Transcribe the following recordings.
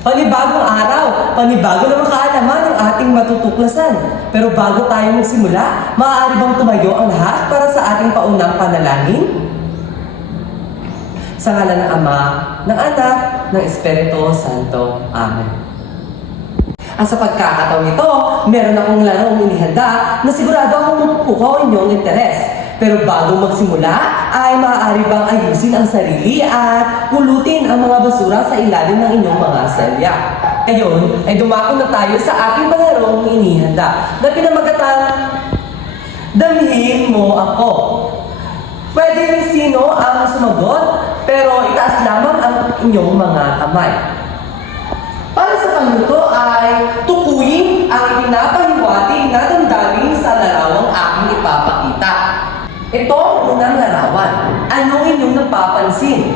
Panibagong araw, panibago na makaalaman ang ating matutuklasan. Pero bago tayo magsimula, maaari bang tumayo ang lahat para sa ating paunang panalangin? Sa ngalan ng Ama, ng Anak, ng Espiritu Santo. Amen. At sa pagkakataon ito, meron akong larong inihanda na sigurado akong mapupukaw inyong interes. Pero bago magsimula, ay maaari bang ayusin ang sarili at pulutin ang mga basura sa ilalim ng inyong mga selya. Ngayon, ay dumako na tayo sa ating palarong inihanda na pinamagatang Damhin Mo Ako. Pwede rin sino ang sumagot, pero itaas lamang ang inyong mga kamay. Para sa panuto ay tukuyin ang ipinapahiwatig na damdamin sa larawang aking ipapakita. Ito ang unang larawan. Anong inyong napapansin?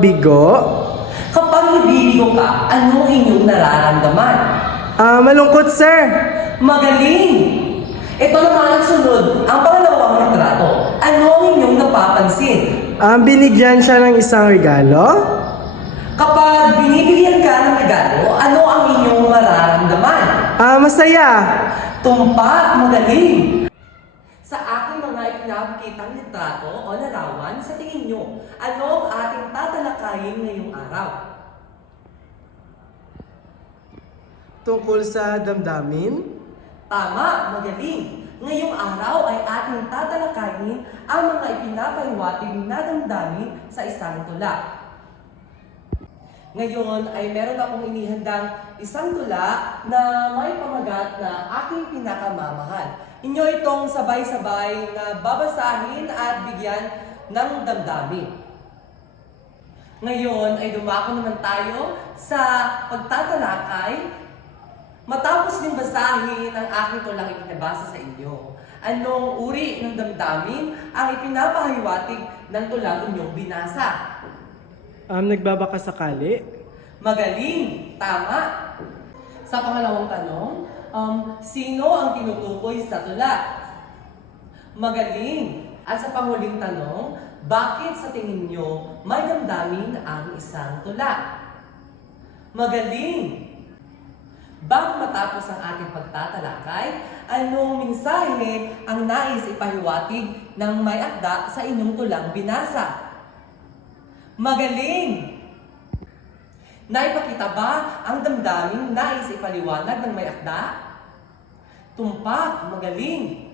Bigo? Kapag nabibigo ka, anong inyong nararamdaman? Malungkot, sir. Magaling! Ito naman ang sunod, ang pangalawang retrato. Ano ang inyong napapansin? Binigyan siya ng isang regalo? Kapag binibigyan ka ng regalo, ano ang inyong mararamdaman? Masaya. Tumpak, magaling! Sa aking mga ipinapakitang litrato o larawan, sa tingin nyo, ano ang ating tatalakayin ngayong araw? Tungkol sa damdamin? Tama, magaling! Ngayong araw ay ating tatalakayin ang mga ipinapahiwatig na damdamin sa isang tula. Ngayon ay meron akong inihandang isang tula na may pamagat na aking pinakamamahal. Inyo itong sabay-sabay na babasahin at bigyan ng damdamin. Ngayon ay dumako naman tayo sa pagtatalakay. Matapos niyong basahin ang aking tulang ipinabasa sa inyo, anong uri ng damdamin ang ipinapahiwatig ng tulang inyong binasa? Nagbabaka sakali? Magaling! Tama! Sa pangalawang tanong, sino ang tinutukoy sa tula? Magaling! At sa panghuling tanong, bakit sa tingin nyo may damdamin ang isang tula? Magaling! Bago matapos ang ating pagtatalakay, anong mensahe ang nais ipahiwatig ng may akda sa inyong tulang binasa? Magaling! Naipakita ba ang damdaming nais ipaliwanag ng may akda? Tumpak, magaling!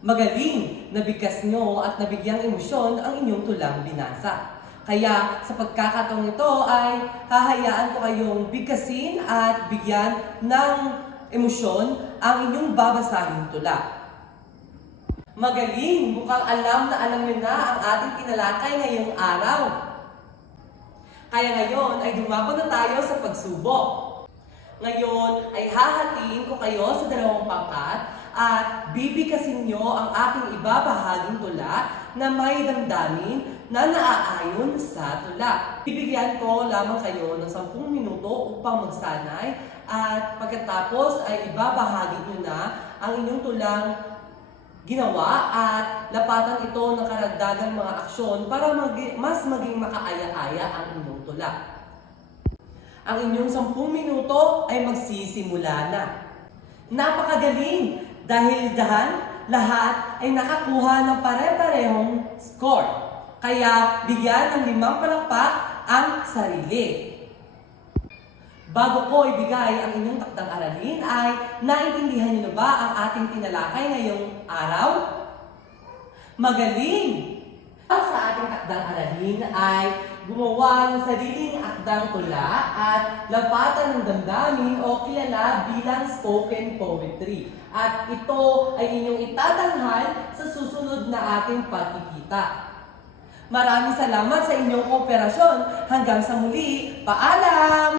Magaling! Nabigkas nyo at nabigyang emosyon ang inyong tulang binasa. Kaya sa pagkakataong ito ay hahayaan ko kayong bigkasin at bigyan ng emosyon ang inyong babasahing tula. Magaling! Mukhang alam nyo na ang ating kinalakay ngayong araw. Kaya ngayon ay dumako na tayo sa pagsubok. Ngayon ay hahatiin ko kayo sa dalawang pangkat at bibigkasin nyo ang aking ibabahaging tula na may damdamin na naaayon sa tula. Bibigyan ko lamang kayo ng 10 minuto upang magsanay at pagkatapos ay ibabahagi nyo na ang inyong tulang ginawa at lapatan ito ng karagdagang mga aksyon para mas maging makaaya-aya ang inyong tula. Ang inyong 10 minuto ay magsisimula na. Napakagaling! Dahil diyan, lahat ay nakakuha ng pare-parehong score. Kaya bigyan ng 5 palakpak ang sarili. Bago ko ibigay ang inyong takdang aralin ay naintindihan niyo na ba ang ating tinalakay ngayong araw? Magaling! Ang sa ating takdang aralin ay gumawa ng sariling akdang tula at lapatan ng damdamin o kilala bilang spoken poetry. At ito ay inyong itatanghal sa susunod na ating pagkikita. Maraming salamat sa inyong kooperasyon. Hanggang sa muli, paalam!